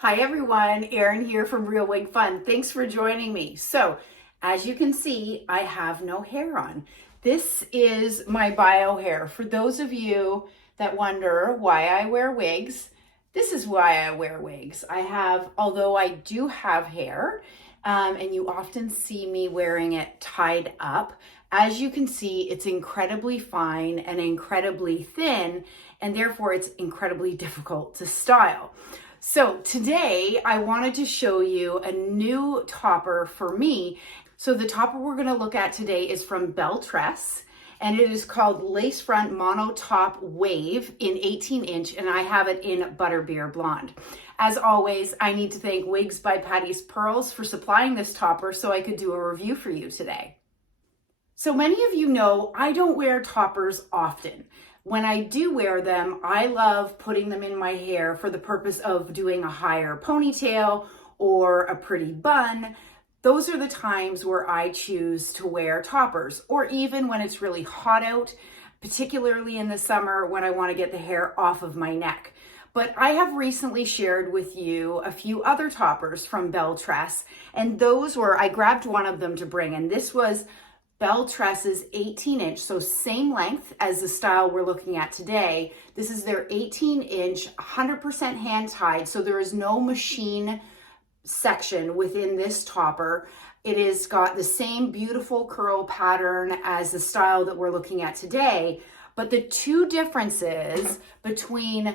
Hi everyone, Erin here from Real Wig Fun. Thanks for joining me. So, as you can see, I have no hair on. This is my bio hair. For those of you that wonder why I wear wigs, this is why I wear wigs. Although I do have hair, and you often see me wearing it tied up, as you can see, it's incredibly fine and incredibly thin, and therefore it's incredibly difficult to style. So today I wanted to show you a new topper for me. So the topper we're going to look at today is from Belle Tress, and it is called Lace Front Mono Top Wave in 18 inch, and I have it in Butterbeer Blonde. As always, I need to thank Wigs by Patti's Pearls for supplying this topper so I could do a review for you today. So many of you know I don't wear toppers often. When I do wear them, I love putting them in my hair for the purpose of doing a higher ponytail or a pretty bun. Those are the times where I choose to wear toppers, or even when it's really hot out, particularly in the summer when I want to get the hair off of my neck. But I have recently shared with you a few other toppers from Belle Tress, and I grabbed one of them to bring, and this was Belle Tress's 18 inch, so same length as the style we're looking at today. This is their 18 inch, 100% hand tied, so there is no machine section within this topper. It has got the same beautiful curl pattern as the style that we're looking at today, but the two differences between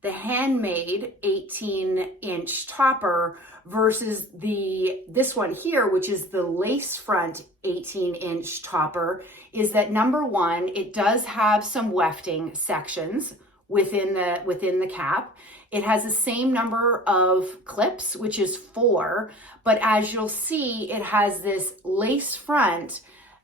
the handmade 18 inch topper versus this one here, which is the lace front 18 inch topper, is that number one, it does have some wefting sections within the cap. It has the same number of clips, which is 4, but as you'll see, it has this lace front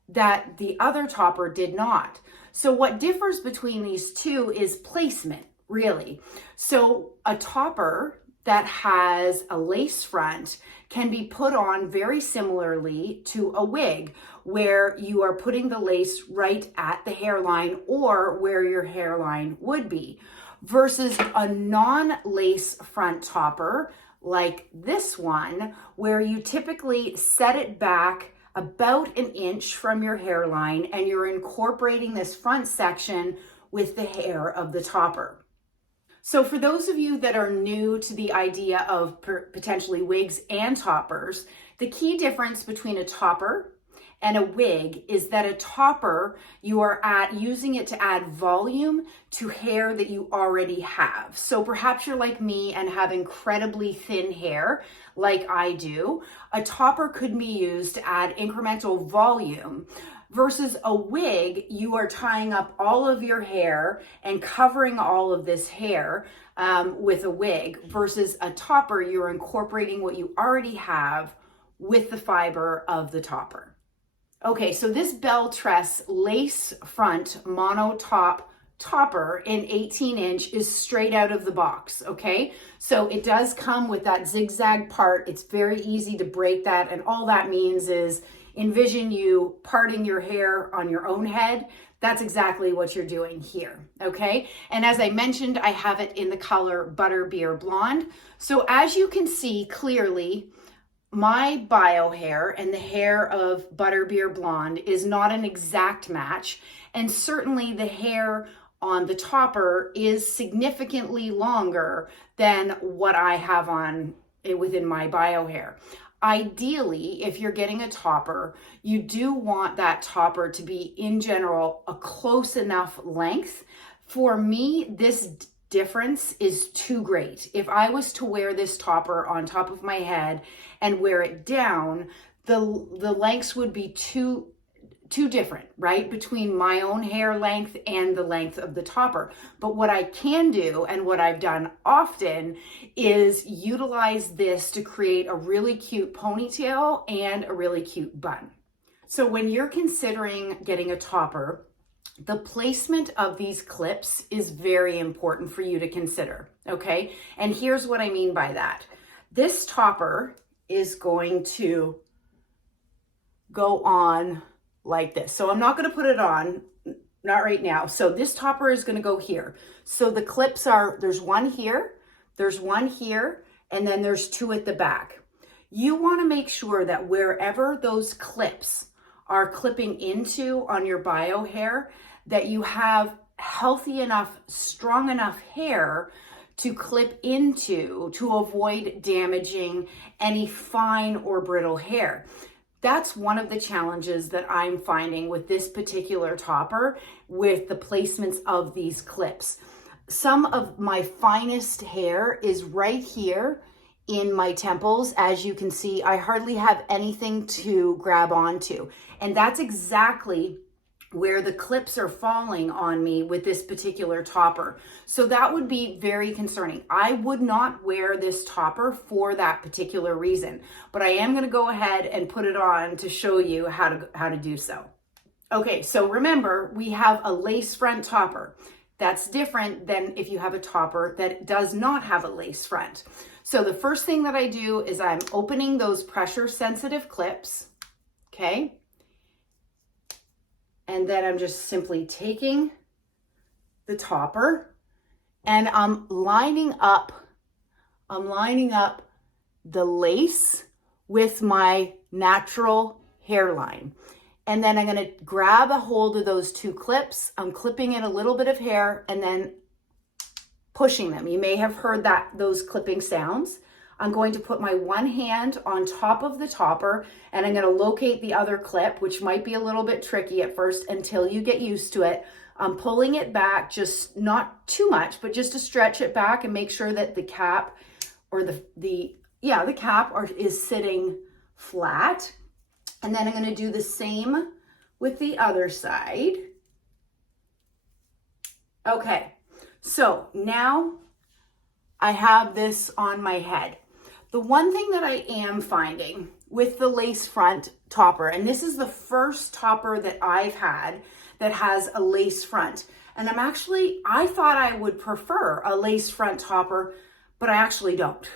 that the other topper did not. So what differs between these two is placement, really. So a topper that has a lace front can be put on very similarly to a wig, where you are putting the lace right at the hairline or where your hairline would be, versus a non-lace front topper like this one, where you typically set it back about an inch from your hairline and you're incorporating this front section with the hair of the topper. So for those of you that are new to the idea of potentially wigs and toppers, the key difference between a topper and a wig is that a topper, you are using it to add volume to hair that you already have. So perhaps you're like me and have incredibly thin hair like I do. A topper could be used to add incremental volume. Versus a wig, you are tying up all of your hair and covering all of this hair with a wig. Versus a topper, you're incorporating what you already have with the fiber of the topper. Okay, so this Belle Tress lace front mono top topper in 18 inch is straight out of the box, okay? So it does come with that zigzag part. It's very easy to break that, and all that means is envision you parting your hair on your own head. That's exactly what you're doing here, okay? And as I mentioned, I have it in the color Butterbeer Blonde. So as you can see clearly, my bio hair and the hair of Butterbeer Blonde is not an exact match, and certainly the hair on the topper is significantly longer than what I have on within my bio hair. Ideally, if you're getting a topper, you do want that topper to be, in general, a close enough length. For me, this difference is too great. If I was to wear this topper on top of my head and wear it down, the lengths would be too different, right? Between my own hair length and the length of the topper. But what I can do, and what I've done often, is utilize this to create a really cute ponytail and a really cute bun. So when you're considering getting a topper, the placement of these clips is very important for you to consider, okay? And here's what I mean by that. This topper is going to go on like this. So I'm not going to put it on, not right now. So this topper is going to go here. So the clips are, there's one here, and then there's 2 at the back. You want to make sure that wherever those clips are clipping into on your bio hair, that you have healthy enough, strong enough hair to clip into to avoid damaging any fine or brittle hair. That's one of the challenges that I'm finding with this particular topper with the placements of these clips. Some of my finest hair is right here in my temples. As you can see, I hardly have anything to grab onto. And that's exactly where the clips are falling on me with this particular topper. So that would be very concerning. I would not wear this topper for that particular reason, but I am gonna go ahead and put it on to show you how to do so. Okay, so remember, we have a lace front topper. That's different than if you have a topper that does not have a lace front. So the first thing that I do is I'm opening those pressure sensitive clips, okay? And then I'm just simply taking the topper and I'm lining up the lace with my natural hairline. And then I'm gonna grab a hold of those 2 clips. I'm clipping in a little bit of hair and then pushing them. You may have heard those clipping sounds. I'm going to put my one hand on top of the topper and I'm going to locate the other clip, which might be a little bit tricky at first until you get used to it. I'm pulling it back, just not too much, but just to stretch it back and make sure that the cap or the cap is sitting flat. And then I'm going to do the same with the other side. Okay, so now I have this on my head. The one thing that I am finding with the lace front topper, and this is the first topper that I've had that has a lace front, and I thought I would prefer a lace front topper, but I actually don't.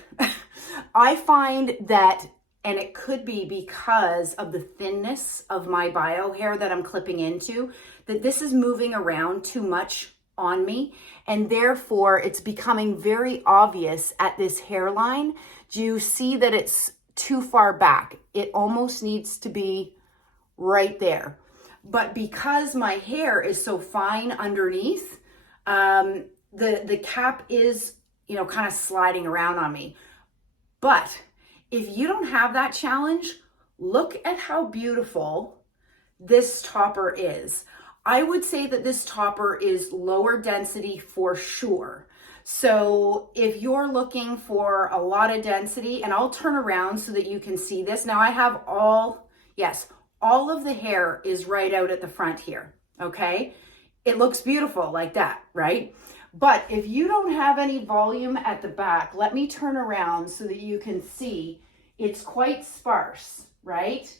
I find that, and it could be because of the thinness of my bio hair that I'm clipping into, that this is moving around too much on me, and therefore it's becoming very obvious at this hairline. Do you see that it's too far back? It almost needs to be right there. But because my hair is so fine underneath, the cap is, kind of sliding around on me. But if you don't have that challenge, look at how beautiful this topper is. I would say that this topper is lower density for sure. So if you're looking for a lot of density, and I'll turn around so that you can see this. Now I have all of the hair is right out at the front here, okay? It looks beautiful like that, right? But if you don't have any volume at the back, let me turn around so that you can see it's quite sparse, right?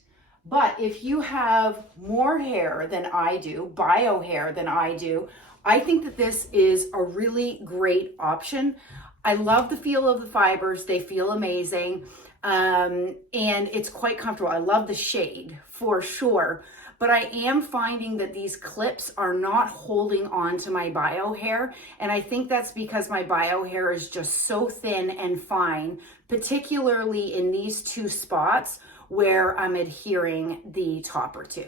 But if you have more hair than I do, bio hair than I do, I think that this is a really great option. I love the feel of the fibers. They feel amazing. And it's quite comfortable. I love the shade for sure. But I am finding that these clips are not holding on to my bio hair. And I think that's because my bio hair is just so thin and fine, particularly in these 2 spots where I'm adhering the topper to.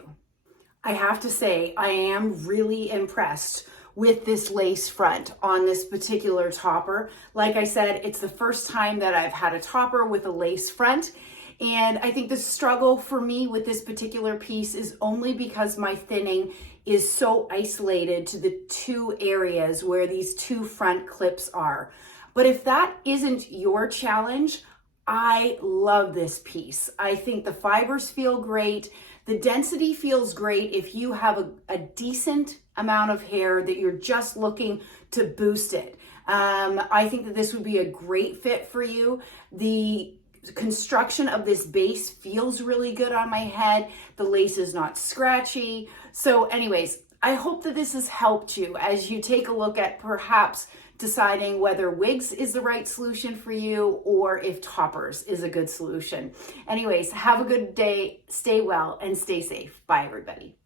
I have to say, I am really impressed with this lace front on this particular topper. Like I said, it's the first time that I've had a topper with a lace front. And I think the struggle for me with this particular piece is only because my thinning is so isolated to the 2 areas where these 2 front clips are. But if that isn't your challenge, I love this piece. I think the fibers feel great. The density feels great if you have a decent amount of hair that you're just looking to boost it. I think that this would be a great fit for you. The construction of this base feels really good on my head. The lace is not scratchy. So anyways, I hope that this has helped you as you take a look at perhaps deciding whether wigs is the right solution for you or if toppers is a good solution. Anyways, have a good day, stay well, and stay safe. Bye, everybody.